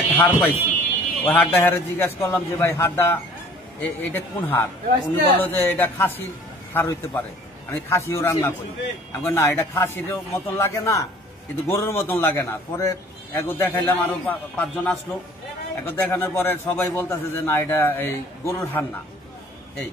একটা হার পাইছি, ওই হারটা হারে জিজ্ঞাসা করলাম যে ভাই হারটা এটা কোন হার? উনি বললো যে এটা খাসির হার হইতে পারে, আমি খাসিও রান্না করি। আমি না, এটা খাসির মতন লাগে না, কিন্তু গরুর মতন লাগে না। পরে একবার দেখাইলাম, আরো 5 জন আসলো, একবার দেখানোর পরে সবাই বলতেছে যে না, এটা এই গরুর হার না। এই